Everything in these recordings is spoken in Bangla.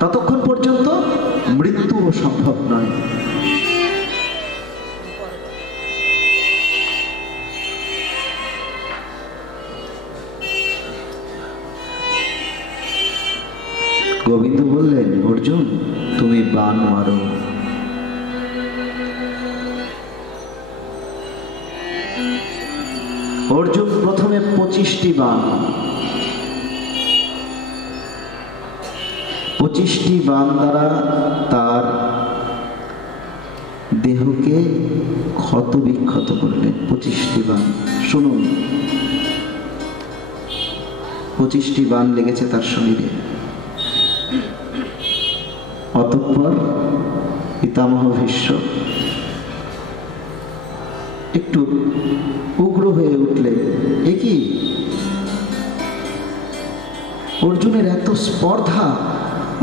ততক্ষণ পর্যন্ত মৃত্যুও সম্ভব নয়। গোবিন্দ বললেন, অর্জুন তুমি বাণ মারো। অর্জুন প্রথমে 25টি বাণ, 25টি বাণ দ্বারা তার দেহকে ক্ষত বিক্ষত করলেন। 25টি বাণ, শুনুন, 25টি বাণ লেগেছে তার শরীরে। অতঃপর পিতামহ ভীষ্ম একটু উগ্র হয়ে উঠলেন। এ কি, অর্জুনের এত স্পর্ধা,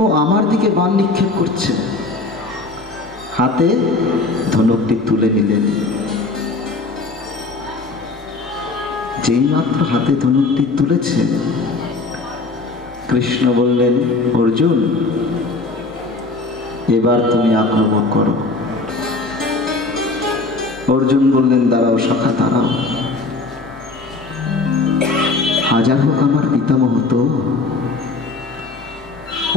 ও আমার দিকে বাণ নিক্ষেপ করছে। হাতে ধনুকটি তুলে নিলেন। যেই মাত্র হাতে ধনুকটি তুলেছেন, কৃষ্ণ বললেন, অর্জুন এবার তুমি আক্রমণ করো। অর্জুন বললেন, দাঁড়াও সখা দাঁড়াও, হাজার হোক আমার পিতামহ, তো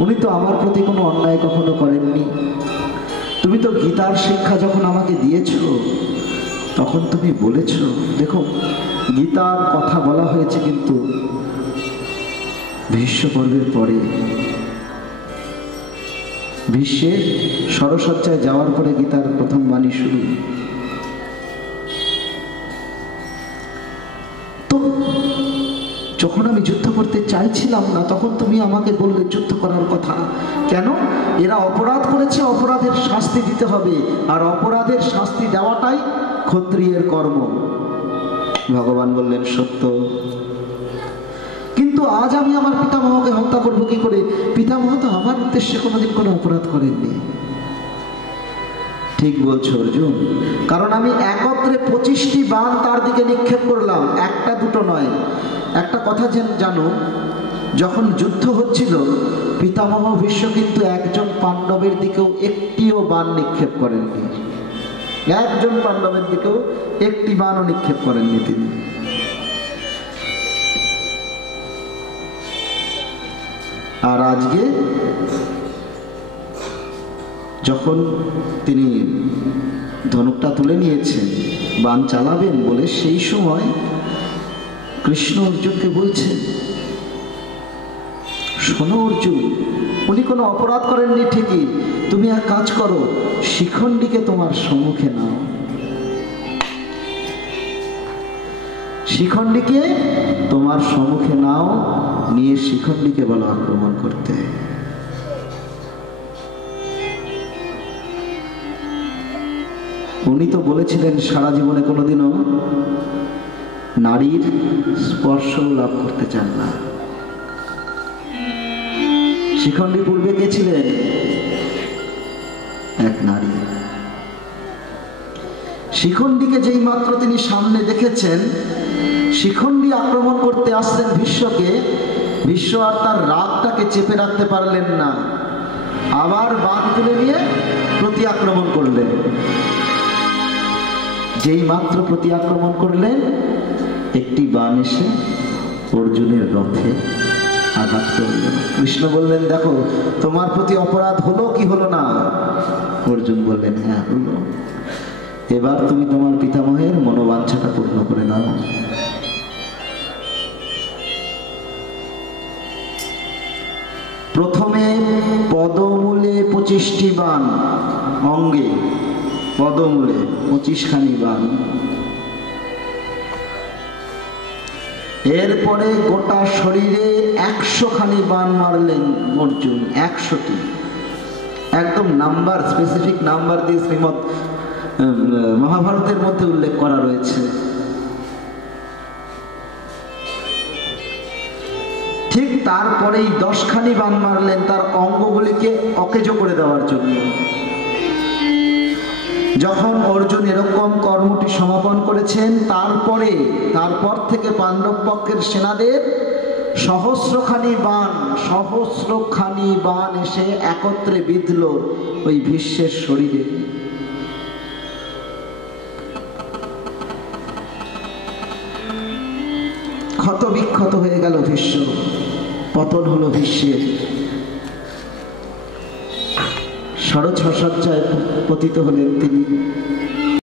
উনি তো আমার প্রতি কোনো অন্যায় কখনো করেননি। তুমি তো গীতার শিক্ষা যখন আমাকে দিয়েছ, তখন তুমি বলেছ, দেখো গীতার কথা বলা হয়েছে কিন্তু ভীষ্ম পর্বের পরে, ভীষ্মের সরসজ্জায় যাওয়ার পরে গীতার প্রথম বাণী শুরু। তো যখন আমি যুদ্ধ করতে চাইছিলাম না, তখন তুমি আমাকে বললে যুদ্ধ করার কথা। কেন? এরা অপরাধ করেছে, অপরাধের শাস্তি দিতে হবে, আর অপরাধের শাস্তি দেওয়াটাই ক্ষত্রিয়ের কর্ম। ভগবান বললেন, সত্য, কিন্তু আজ আমি আমার পিতামহকে হত্যা করবো কি করে? পিতামহ তো আমার উদ্দেশ্যে কোনোদিন কোনো অপরাধ করেননি। ঠিক বলছো অর্জুন, কারণ আমি একত্রে 25টি বাণ তার দিকে নিক্ষেপ করলাম, একটা দুটো নয়। একটা কথা জানো, যখন যুদ্ধ হচ্ছিল, পিতামহ ভীষ্ম কিন্তু একজন পাণ্ডবের দিকেও একটিও বাণ নিক্ষেপ করেননি। একজন পাণ্ডবের দিকেও একটি বাণও নিক্ষেপ করেননি তিনি। আর আজকে যখন তিনি ধনুকটা তুলে নিয়েছেন, বাণ চালাবেন বলে, সেই সময় কৃষ্ণ অর্জুনকে বলছেন, শোনো অর্জুন, উনি কোনো অপরাধ করেননি ঠিকই, তুমি এক কাজ করো, শিখণ্ডীকে তোমার সম্মুখে নাও। শিখণ্ডীকে তোমার সম্মুখে নাও, নিয়ে শিখণ্ডীকে বলো আক্রমণ করতে। উনি তো বলেছিলেন সারা জীবনে কোনোদিনও নারীর স্পর্শ লাভ করতে চান না। শিখণ্ডী পূর্বে কে ছিলেন? এক নারী। শিখণ্ডীকে যেই মাত্র তিনি সামনে দেখেছেন, শিখণ্ডী আক্রমণ করতে আসছেন ভীষ্মকে, ভীষ্ম আর তার রাগটাকে চেপে রাখতে পারলেন না, আবার বাণ তুলে নিয়ে প্রতি আক্রমণ করলেন। যেই মাত্র প্রতি আক্রমণ করলেন, একটি বাণ এসে অর্জুনের রথে আঘাত করল। কৃষ্ণ বললেন, দেখো তোমার প্রতি অপরাধ হলো কি হলো না? অর্জুন বললেন, হ্যাঁ হলো। এবার তুমি তোমার পিতামহের মনোবাঞ্ছাটা পূর্ণ করে নাও। প্রথমে পদমূলে 25টি বাণ, অঙ্গে পদমূলে 25খানি বাণ, এরপরে গোটা শরীরে 100খানি বাণ মারলেন অর্জুন। 100টি, একদম নাম্বার, স্পেসিফিক নাম্বার দিয়ে শ্রীমৎ মহাভারতের মধ্যে উল্লেখ করা রয়েছে। ঠিক তারপরেই 10খানি বাণ মারলেন তার অঙ্গগুলিকে অকেজো করে দেওয়ার জন্য। যখন অর্জুন এরকম কর্মটি সমাপন করেছেন, তারপর থেকে পাণ্ডব পক্ষের সেনাদের সহস্রখানি বাণ এসে একত্রে বিঁধল ওই ভীষ্মের শরীরে। ক্ষত বিক্ষত হয়ে গেল ভীষ্ম, পতন হলো ভীষ্মের। সরসজ্জায় পতিত হলেন তিনি।